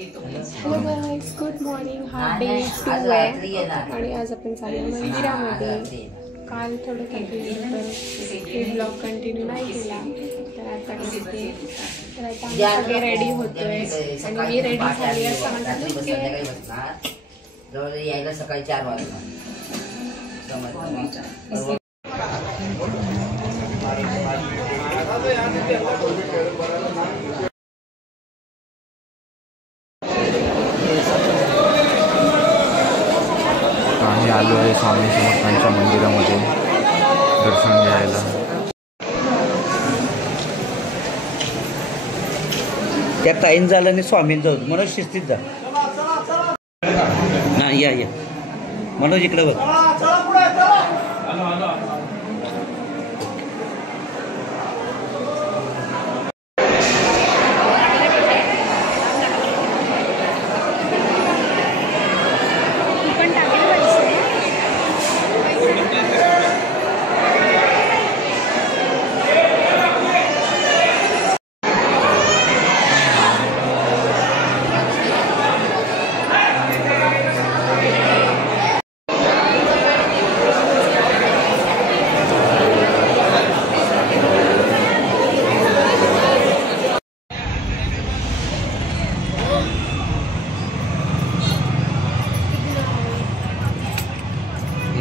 Hello guys, good morning. हा day 2 आहे आणि आज आपण चाललो मंदिरामध्ये. काल थोडं थकलेलं तर हे ब्लॉग कंटिन्यू नाही केला, तर आता करते. तर आता आम्ही सगळे रेडी होतोय आणि मी रेडी झाली असं यायला सकाळी 4 वाजता. आम्ही आलो आहे स्वामी समर्थांच्या मंदिरामध्ये दर्शन घ्यायला. त्या टाईम झाला आणि स्वामींचं होतं म्हणून शिस्तीत जा. हां या मनोज इकडे बघ.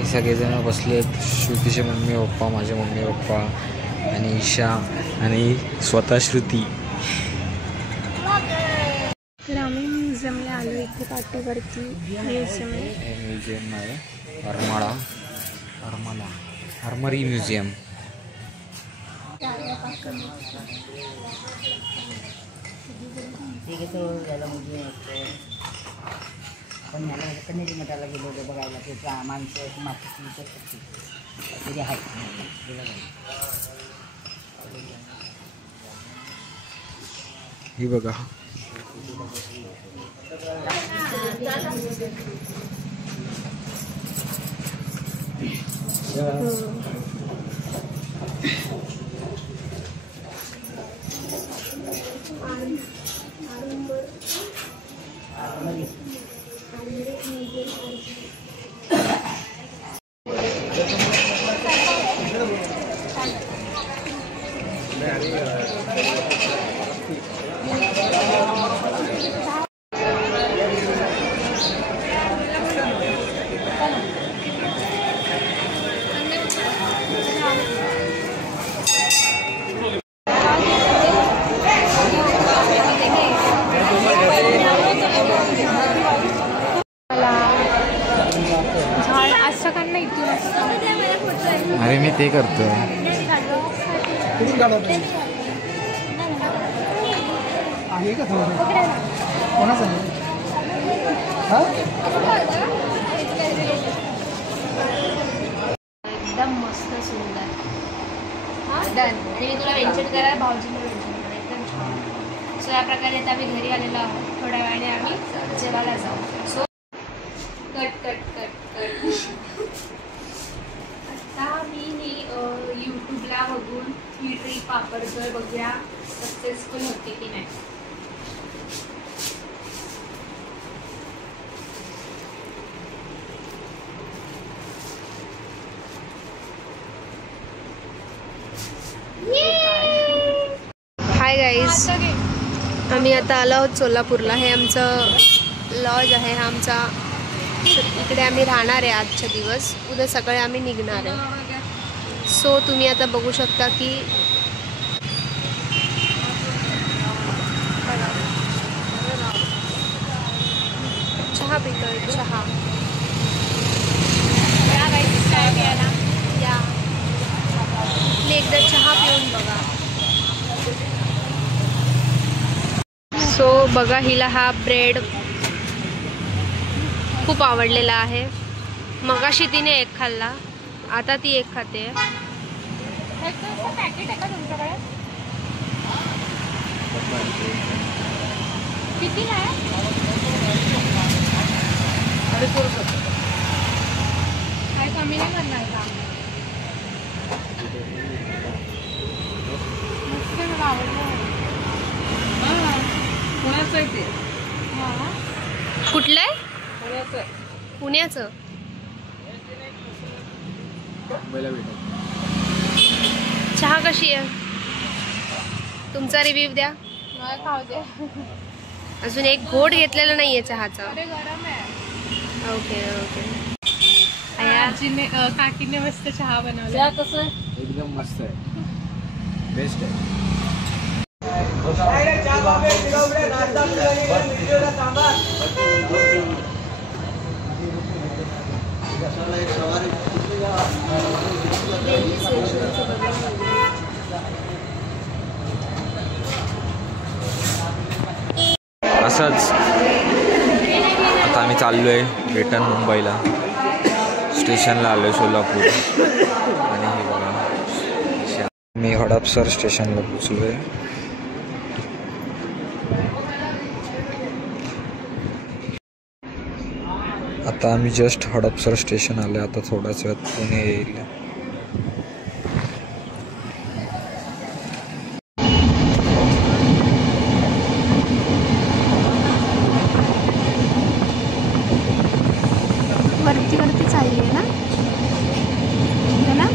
सगळेजण बसलेत. श्रुतीचे मम्मी पप्पा, माझे मम्मी पप्पा आणि ईशा आणि स्वतः श्रुती. तर आम्ही म्युझियमला आलो. इथे पाठीवरती म्युझियम आहे. हे म्युझियम आहे आर्मरी म्युझियम. पण मला कन्हेरी मठाला गेलो होतो बघायला. ते माणसं माती तरी आहे. ही बघा. अरे मी ते करतो. एकदम मस्त सुंदर. डन. आणि मी तुला वेंचर करायला भाऊजीला वेंचर करा. एकदम छान. सो या प्रकारे आता आम्ही घरी आलेलो आहोत. थोड्या वेळाने आम्ही जेवायला जाऊ. So cut cut cut cut. आता मी यूट्यूबला बघून ही ट्रिप वापरतोय. बघूया सक्सेसफुल होते की नाही. हाय गाईज, आम्ही आता आलो आहोत सोलापूरला. हे आमचं लॉज आहे. हा आमचा, इकडे आम्ही राहणार आहे आजचा दिवस. उद्या सकाळी आम्ही निघणार आहे. सो तुम्ही आता बघू शकता की चहा पितोय. चहा या मी एकदा चहा पिऊन बघा. सो बघा, हिला हा ब्रेड खूप आवडलेला आहे. मगाशी तिने एक खाल्ला, आता ती एक खाते. किती आहे? काय कमी नाही करणार का? मस्त मला आवडलं. कोणाचं आहे ते? कुठलं आहे? पुण्याचं. चहा कशी आहे? तुमचा रिव्ह्यू द्या. अजून एक घोट घेतलेला नाहीये चहाचा. Okay okay. काकीने मस्त चहा बनवला. कसं एकदम मस्त आहे, बेस्ट आहे. असंच आता आम्ही चाललोय रिटर्न मुंबईला. स्टेशनला आलोय सोलापूर. आणि हे बघा मी हडपसर स्टेशनला पोचलोय. आता आम्ही जस्ट हडपसर स्टेशन आले. आता थोड्याच वेळात पुणे येईल. वरती वरती चालली आहे ना, है ना?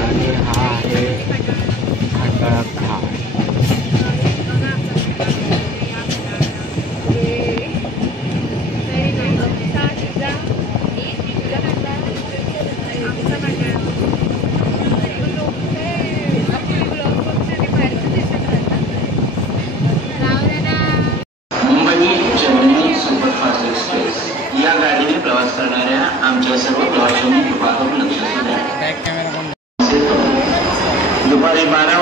आणि हा आहे खटाळा घाट. या गाडीने प्रवास करणाऱ्या आमच्या सर्व प्रवाशांनी कृपा करून लक्ष द्या. दुपारी 12